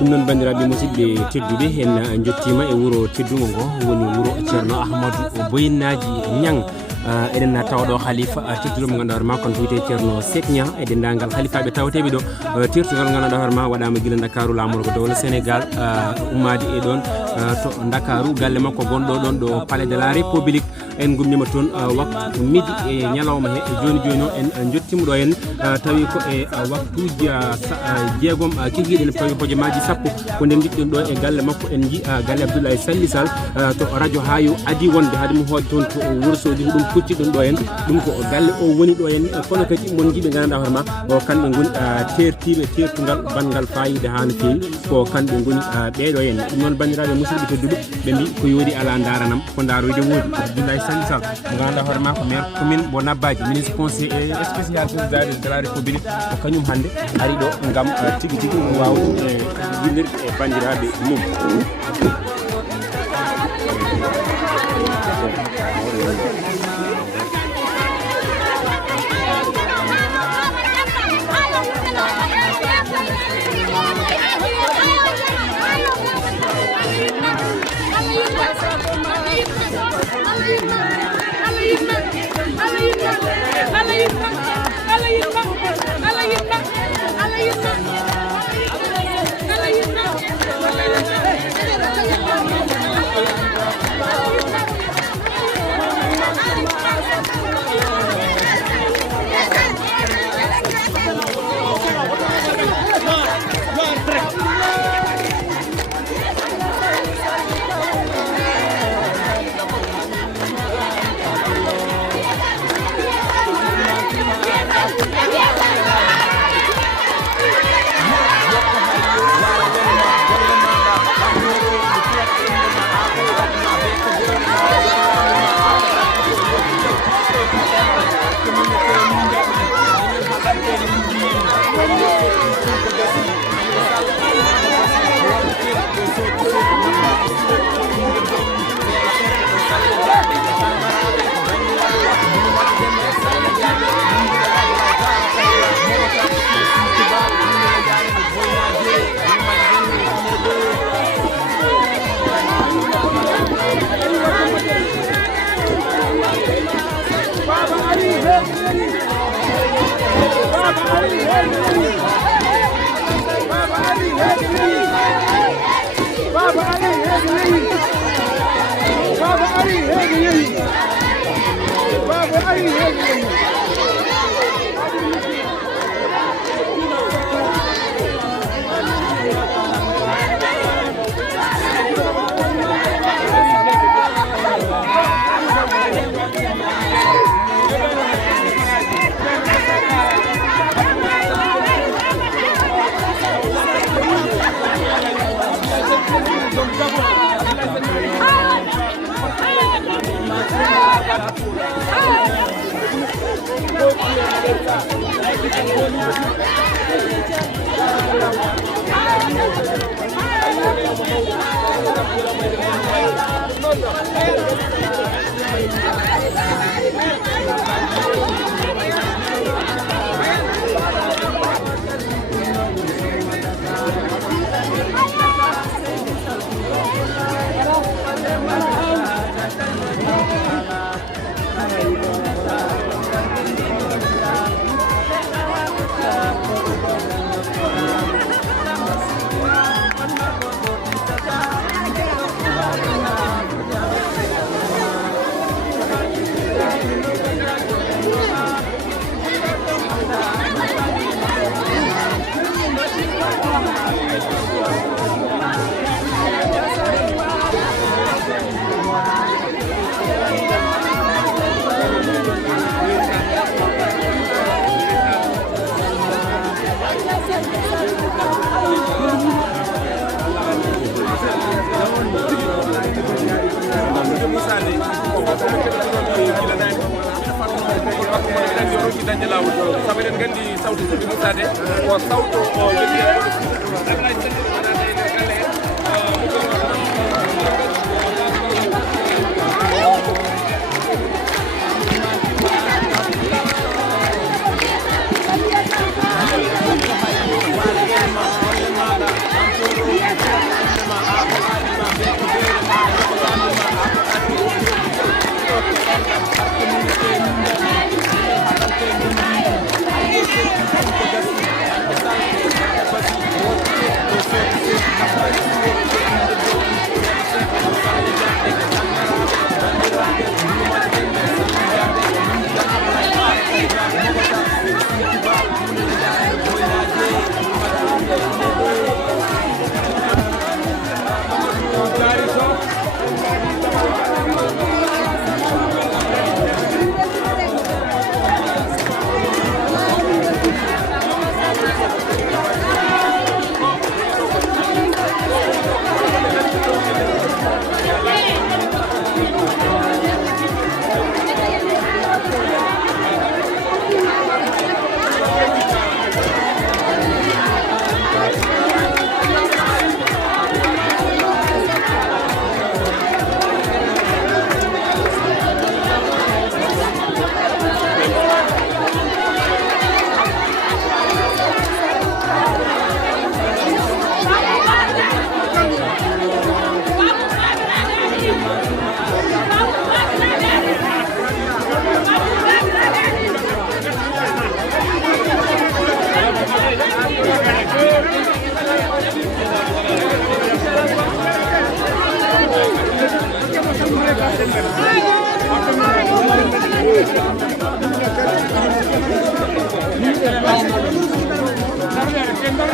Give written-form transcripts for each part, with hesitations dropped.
ɗum noon bandiraɓe musidɓe tedduɓe en jottima e wuuro teddugo ngo woni wuuro ceerno ahmadou boynaaji ñang eɗen tawɗo khalifa tedduɗo mo ganduɗa hoorema kono wiyete ceerno sekña e dendagal khalifaɓe tawateɓe ɗo tertugal ganduɗa hoorema waɗama guila dakaru lamol ko dowla sénégal ummade e ɗon to dakaru galle makko gonɗo ɗon ɗo palais de la république en gummima toon waktu midi e ñalawma he joni joni o en jottimo ɗo en tawi ko e waktuji jeegom kikiɗen tawi hojomaji sappo ko nden jiɗɗen ɗo e galle makko en ji galle abdoullay Sall to radio hayo adi wonde haade mo hoode toon to Wourossogui ko ɗum pucci ɗum ɗo en ɗum ko galle o woni ɗo en kono kadi mon jiɓe ganduɗa hoorema o kamɓe goni tertiɓe tertugal bangal fayida ha no fewi ko kamɓe goni ɓeɗo en ɗum noon bandiraɓe musidɓe tedduɓe ɓe mbi ko yoodi ala daranam ko daroyde woodi abdoullay Sall mo ganduɗa hoorema ko maire commune bo Nabadji ministre conseiller spécial président de la république ko kañum hande ari ɗo gam tigui tigui wawde yillirde e bandiraɓe mum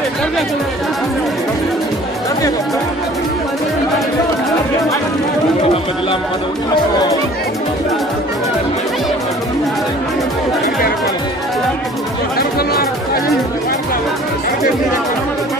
Thank you.